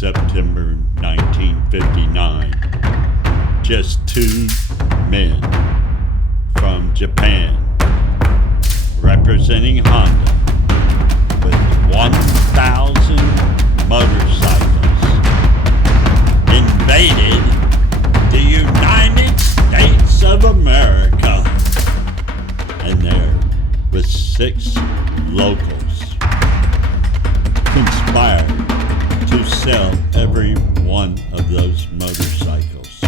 September 1959. Just two men from Japan representing Honda with 1,000 motorcycles invaded the United States of America. And there, with 6 locals, conspired to sell every one of those motorcycles,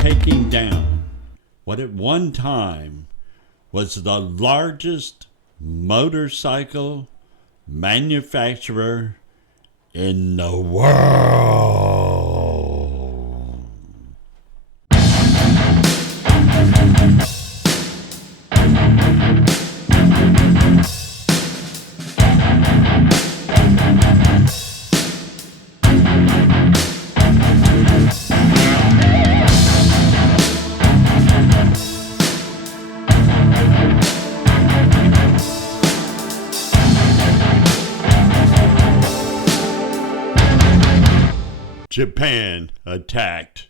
taking down what at one time was the largest motorcycle manufacturer in the world. Japan attacked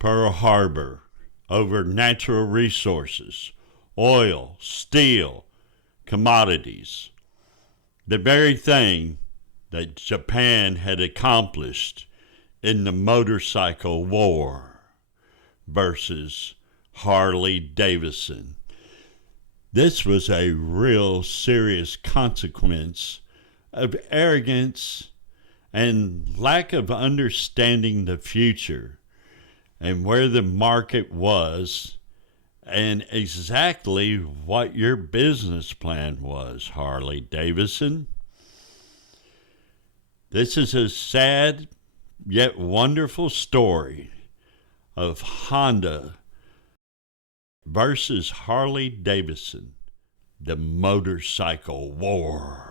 Pearl Harbor over natural resources, oil, steel, commodities. The very thing that Japan had accomplished in the motorcycle war versus Harley Davidson. This was a real serious consequence of arrogance and lack of understanding the future and where the market was and exactly what your business plan was, Harley Davidson. This is a sad yet wonderful story of Honda versus Harley Davidson, the motorcycle war.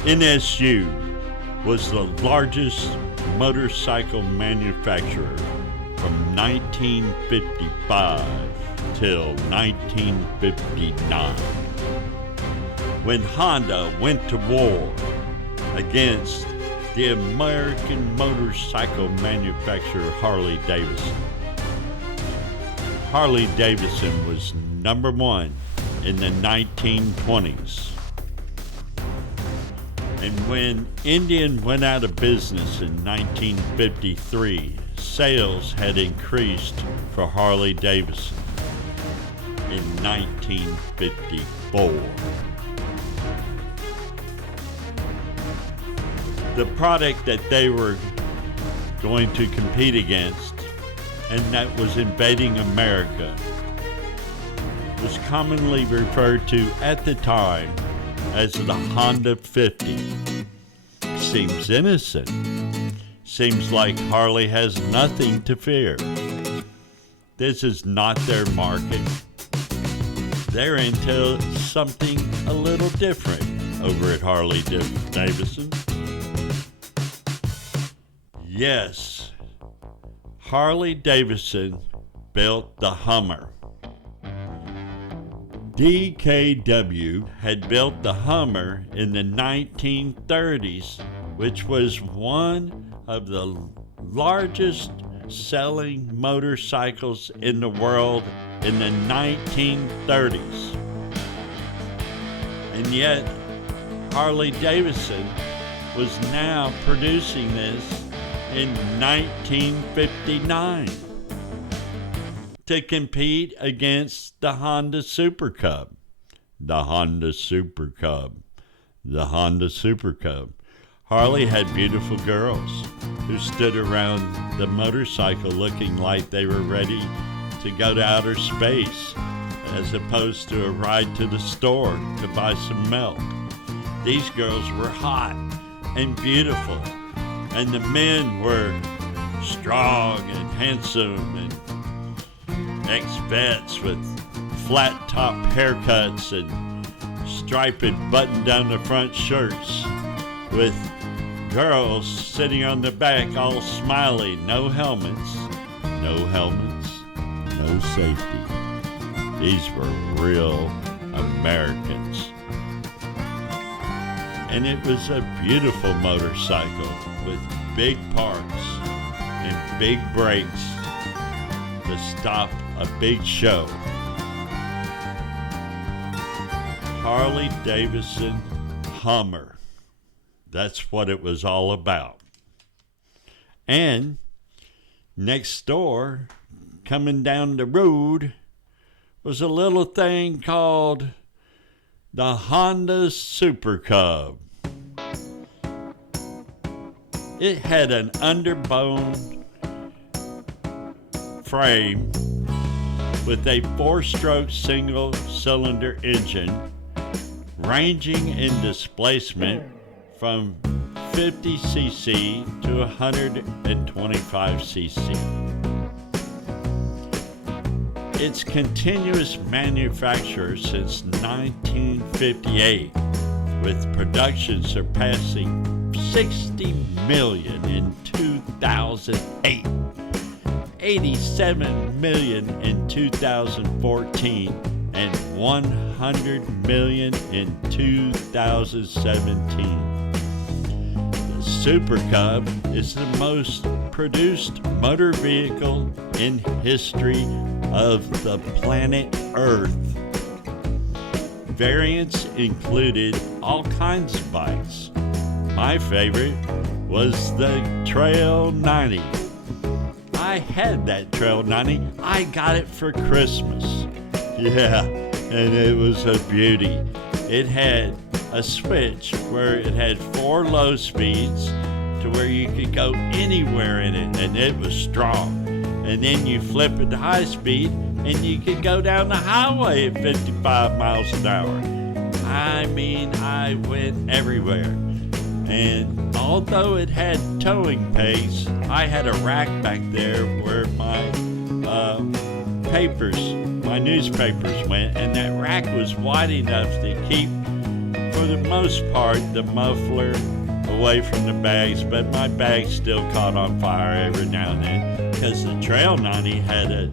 NSU was the largest motorcycle manufacturer from 1955 till 1959. When Honda went to war against the American motorcycle manufacturer Harley Davidson. Harley Davidson was number one in the 1920s. And when Indian went out of business in 1953, sales had increased for Harley Davidson in 1954. The product that they were going to compete against, and that was invading America, was commonly referred to at the time as the Honda 50. Seems innocent. Seems like Harley has nothing to fear. This is not their market. They're into something a little different over at Harley Davidson. Yes, Harley Davidson built the Hummer. DKW had built the Hummer in the 1930s, which was one of the largest selling motorcycles in the world in the 1930s. And yet, Harley Davidson was now producing this in 1959. To compete against the Honda Super Cub. The Honda Super Cub. The Honda Super Cub. Harley had beautiful girls who stood around the motorcycle looking like they were ready to go to outer space, as opposed to a ride to the store to buy some milk. These girls were hot and beautiful, and the men were strong and handsome and ex-vets with flat-top haircuts and striped button-down the front shirts, with girls sitting on the back all smiley, no helmets, no safety. These were real Americans. And it was a beautiful motorcycle with big parts and big brakes to stop a big show. Harley Davidson Hummer. That's what it was all about. And next door, coming down the road, was a little thing called the Honda Super Cub. It had an underbone frame with a 4-stroke single-cylinder engine ranging in displacement from 50 cc to 125 cc. Its continuous manufacture since 1958, with production surpassing 60 million in 2008, 87 million in 2014, and 100 million in 2017. The Super Cub is the most produced motor vehicle in history of the planet Earth. Variants included all kinds of bikes. My favorite was the Trail 90. I had that Trail 90. I got it for Christmas. Yeah, and it was a beauty. It had a switch where it had 4 low speeds to where you could go anywhere in it, and it was strong. And then you flip it to high speed, and you could go down the highway at 55 miles an hour. I mean, I went everywhere. And although it had towing pace, I had a rack back there where my my newspapers went, and that rack was wide enough to keep, for the most part, the muffler away from the bags, but my bags still caught on fire every now and then because the Trail 90 had a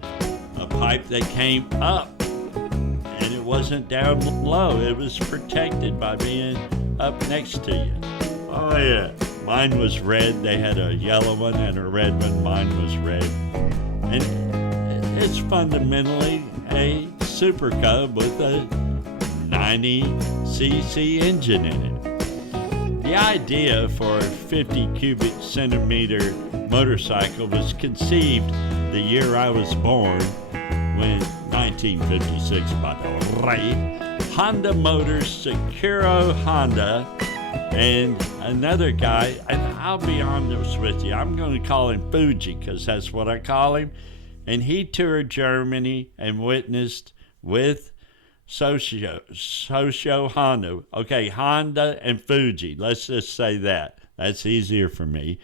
pipe that came up, and it wasn't down low. It was protected by being up next to you. Oh yeah, mine was red. They had a yellow one and a red one. Mine was red. And it's fundamentally a Super Cub with a 90cc engine in it. The idea for a 50 cubic centimeter motorcycle was conceived the year I was born, when 1956, by the way. Honda Motors, Sakura Honda, and another guy, and I'll be honest with you, I'm going to call him Fuji because that's what I call him. And he toured Germany and witnessed with Socio Honda. Okay, Honda and Fuji. Let's just say that. That's easier for me.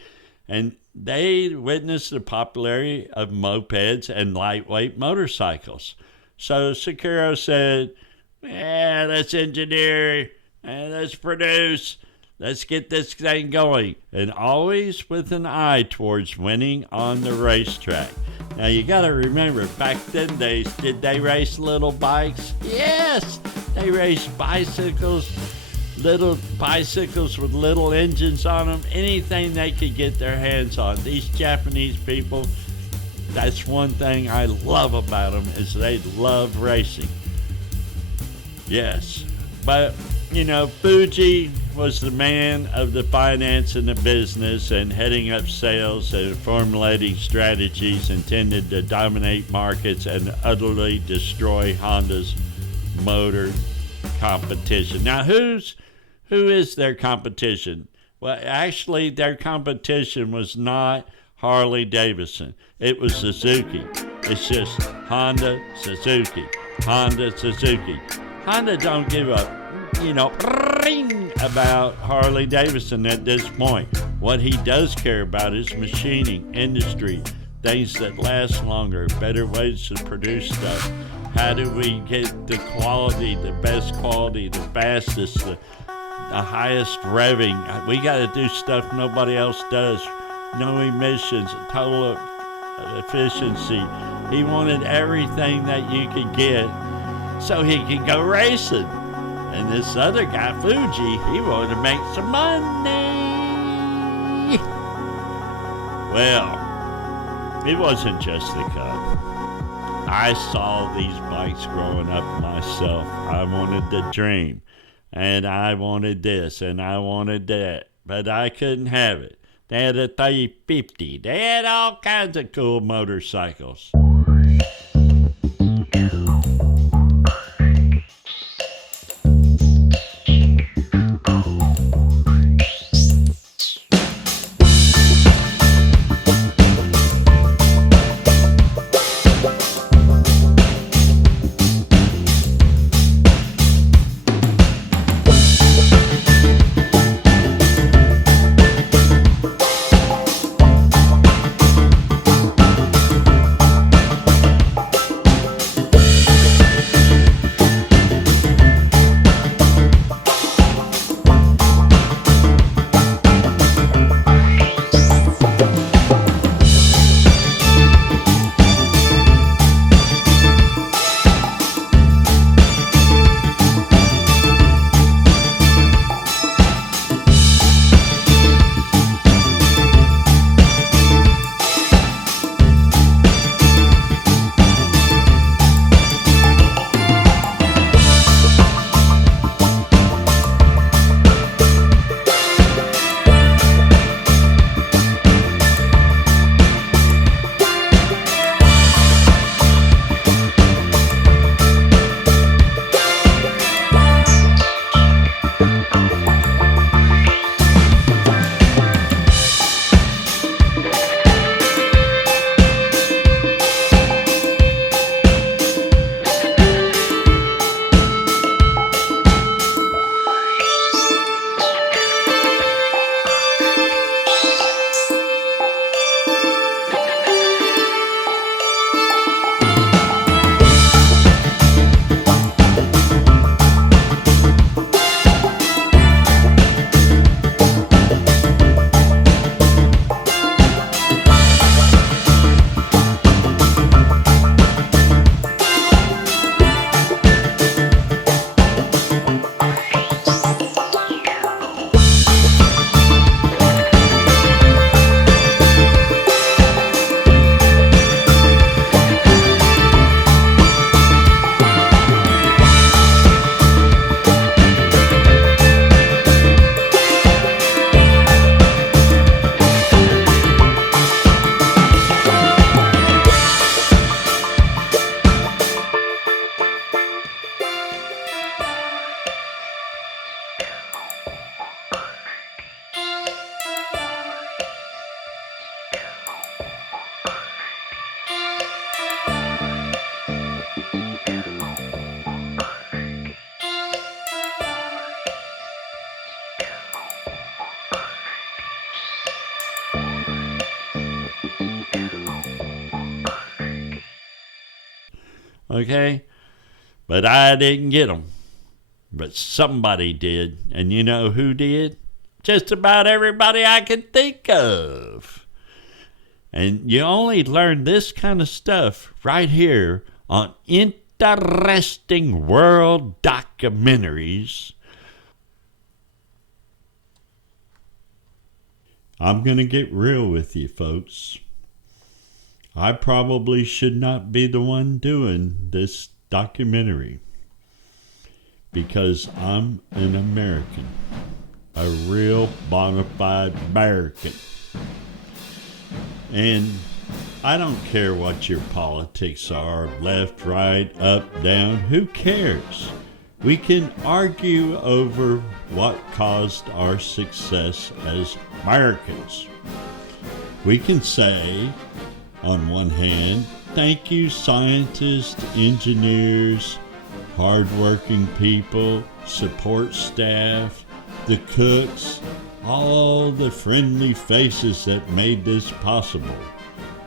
And they witnessed the popularity of mopeds and lightweight motorcycles. So Sakura said, let's engineer, and let's produce, let's get this thing going. And always with an eye towards winning on the racetrack. Now you got to remember, back then days, did they race little bikes? Yes, they raced bicycles, little bicycles with little engines on them, anything they could get their hands on. These Japanese people, that's one thing I love about them, is they love racing. Yes, but you know, Fuji was the man of the finance and the business, and heading up sales and formulating strategies intended to dominate markets and utterly destroy Honda's motor competition. Now, who is their competition? Well, actually, their competition was not Harley Davidson. It was Suzuki. It's just Honda, Suzuki, Honda, Suzuki. Honda don't give a ring about Harley Davidson at this point. What he does care about is machining, industry, things that last longer, better ways to produce stuff. How do we get the quality, the best quality, the fastest, the highest revving? We got to do stuff nobody else does. No emissions, total efficiency. He wanted everything that you could get so he could go racing. And this other guy, Fuji, he wanted to make some money. Well, it wasn't just the Cub. I saw these bikes growing up myself. I wanted to dream, and I wanted this, and I wanted that, but I couldn't have it. They had a 350. They had all kinds of cool motorcycles. Okay? But I didn't get them. But somebody did. And you know who did? Just about everybody I could think of. And you only learn this kind of stuff right here on Interesting World Documentaries. I'm going to get real with you, folks. I probably should not be the one doing this documentary because I'm an American, a real bona fide American. And I don't care what your politics are, left, right, up, down, who cares? We can argue over what caused our success as Americans. We can say, on one hand, thank you scientists, engineers, hardworking people, support staff, the cooks, all the friendly faces that made this possible.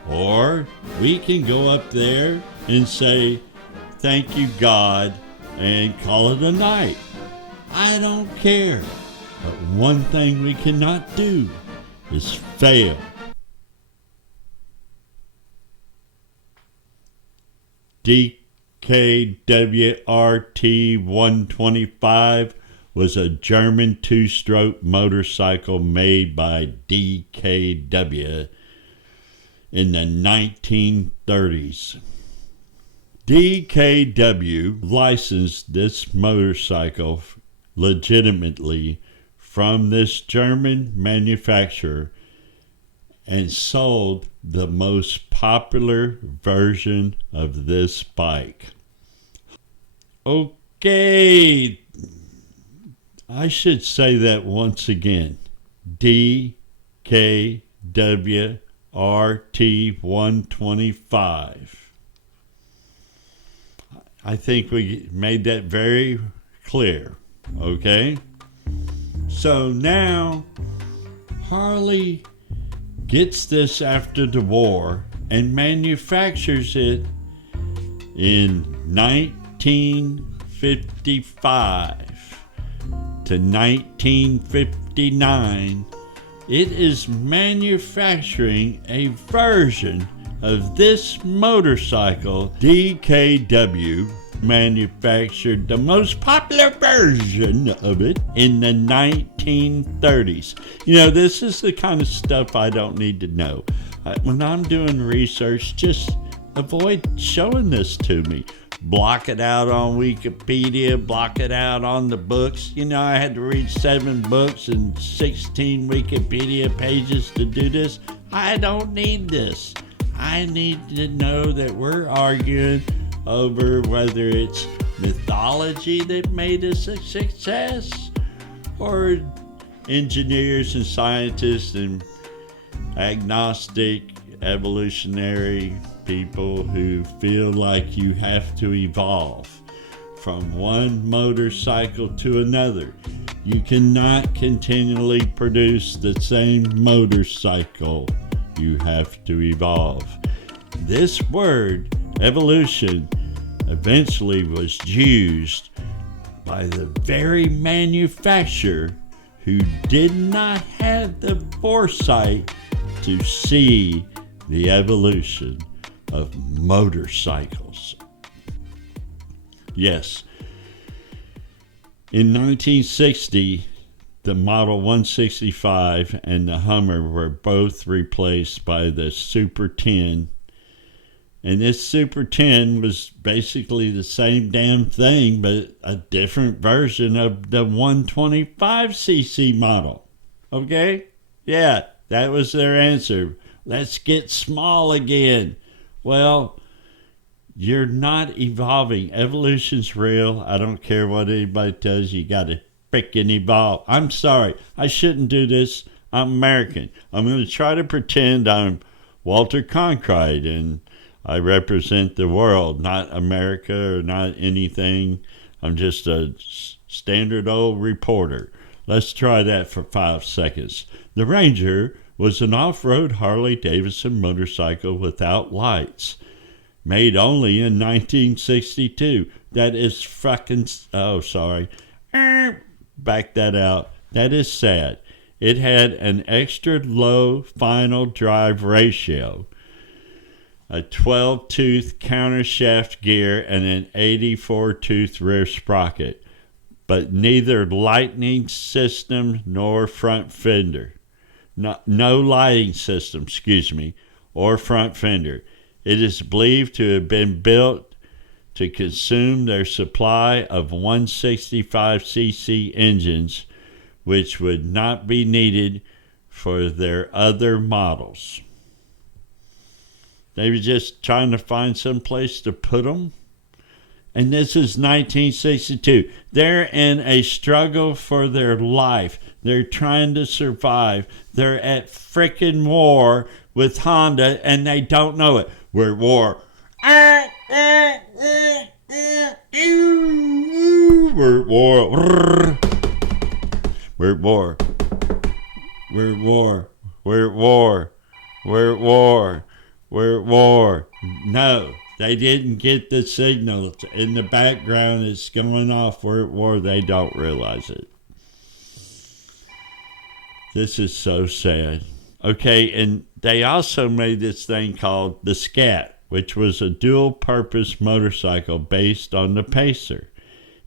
Or we can go up there and say, thank you, God, and call it a night. I don't care. But one thing we cannot do is fail. DKWRT 125 was a German two-stroke motorcycle made by DKW in the 1930s. DKW licensed this motorcycle legitimately from this German manufacturer and sold the most popular version of this bike. Okay, I should say that once again. DKWRT 125. I think we made that very clear, okay? So now Harley gets this after the war and manufactures it in 1955 to 1959. It is manufacturing a version of this motorcycle. DKW manufactured the most popular version of it in the 1930s. You know, this is the kind of stuff I don't need to know. When I'm doing research, just avoid showing this to me. Block it out on Wikipedia, block it out on the books. You know, I had to read 7 books and 16 Wikipedia pages to do this. I don't need this. I need to know that we're arguing over whether it's mythology that made us a success or engineers and scientists and agnostic evolutionary people who feel like you have to evolve from one motorcycle to another. You cannot continually produce the same motorcycle. You have to evolve. This word, evolution, eventually was used by the very manufacturer who did not have the foresight to see the evolution of motorcycles. Yes, in 1960, the Model 165 and the Hummer were both replaced by the Super 10. And this Super 10 was basically the same damn thing, but a different version of the 125cc model. Okay? Yeah, that was their answer. Let's get small again. Well, you're not evolving. Evolution's real. I don't care what anybody tells you. You got to freaking evolve. I'm sorry. I shouldn't do this. I'm American. I'm going to try to pretend I'm Walter Cronkite and I represent the world, not America or not anything. I'm just a standard old reporter. Let's try that for 5 seconds. The Ranger was an off-road Harley-Davidson motorcycle without lights, made only in 1962. That is fucking... Oh, sorry. Back that out. That is sad. It had an extra low final drive ratio, a 12-tooth countershaft gear, and an 84-tooth rear sprocket, but neither lighting system nor front fender. No lighting system, or front fender. It is believed to have been built to consume their supply of 165cc engines, which would not be needed for their other models. They were just trying to find some place to put them. And this is 1962. They're in a struggle for their life. They're trying to survive. They're at frickin' war with Honda, and they don't know it. We're at war. We're at war. We're at war. We're at war. We're at war. We're at war. We're at war. No, they didn't get the signal. In the background, it's going off. We're at war. They don't realize it. This is so sad. Okay, and they also made this thing called the Scat. which was a dual-purpose motorcycle based on the Pacer.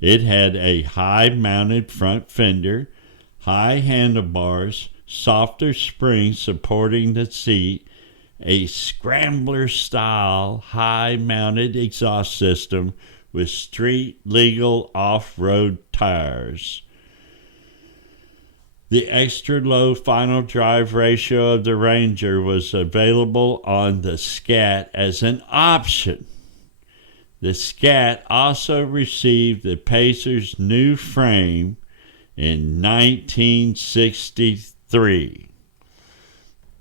It had a high-mounted front fender, high handlebars, softer springs supporting the seat, a scrambler-style high-mounted exhaust system with street-legal off-road tires. The extra-low final drive ratio of the Ranger was available on the Scat as an option. The Scat also received the Pacer's new frame in 1963.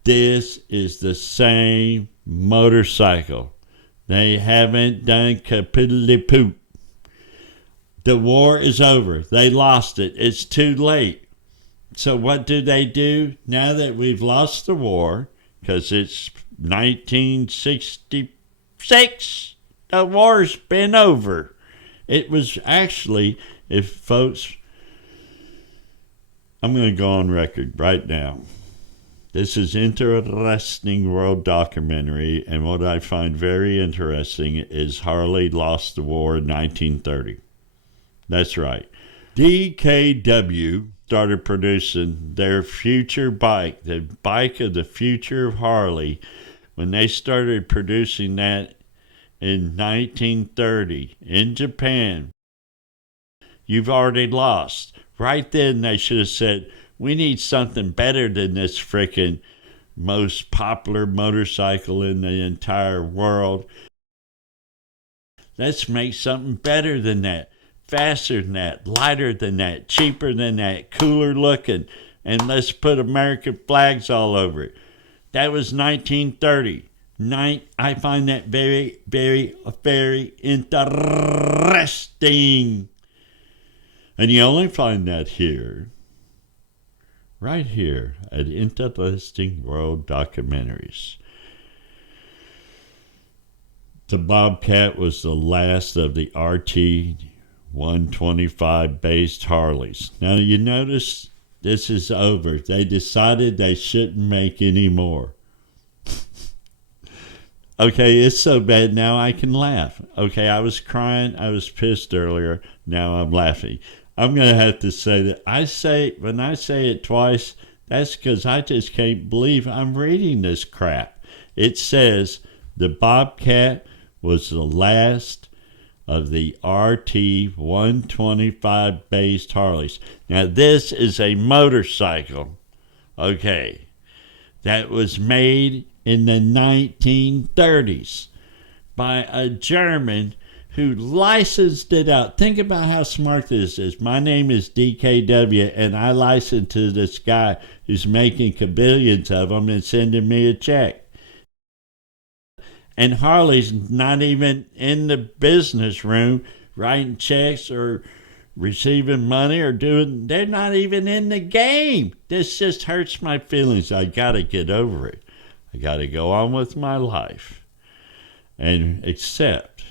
This is the same motorcycle. They haven't done capilli-poop. The war is over. They lost it. It's too late. So what do? Now that we've lost the war, because it's 1966, the war's been over. It was actually, if folks, I'm going to go on record right now. This is interesting world documentary, and what I find very interesting is Harley lost the war in 1930. That's right. DKW started producing their future bike, the bike of the future of Harley, when they started producing that in 1930 in Japan. You've already lost. Right then they should have said, we need something better than this frickin' most popular motorcycle in the entire world. Let's make something better than that. Faster than that, lighter than that, cheaper than that, cooler looking, and let's put American flags all over it. That was 1930. I find that very, very, very interesting. And you only find that here, right here at Interesting World Documentaries. The Bobcat was the last of the RT 125 based Harleys. Now you notice this is over. They decided they shouldn't make any more. Okay, it's so bad now I can laugh. Okay, I was crying, I was pissed earlier, now I'm laughing. I'm going to have to say that when I say it twice, that's because I just can't believe I'm reading this crap. It says the Bobcat was the last of the RT 125 based Harleys. Now this is a motorcycle, okay, that was made in the 1930s by a German who licensed it out. Think about how smart this is. My name is DKW and I licensed to this guy who's making kabillions of them and sending me a check. And Harley's not even in the business room writing checks or receiving money or they're not even in the game. This just hurts my feelings. I got to get over it. I got to go on with my life and accept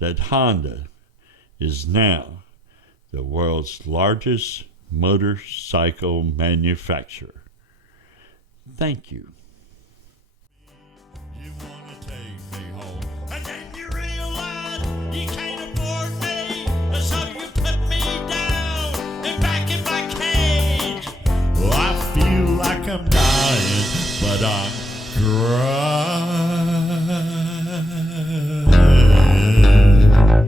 that Honda is now the world's largest motorcycle manufacturer. Thank you. I'm dying, but I'm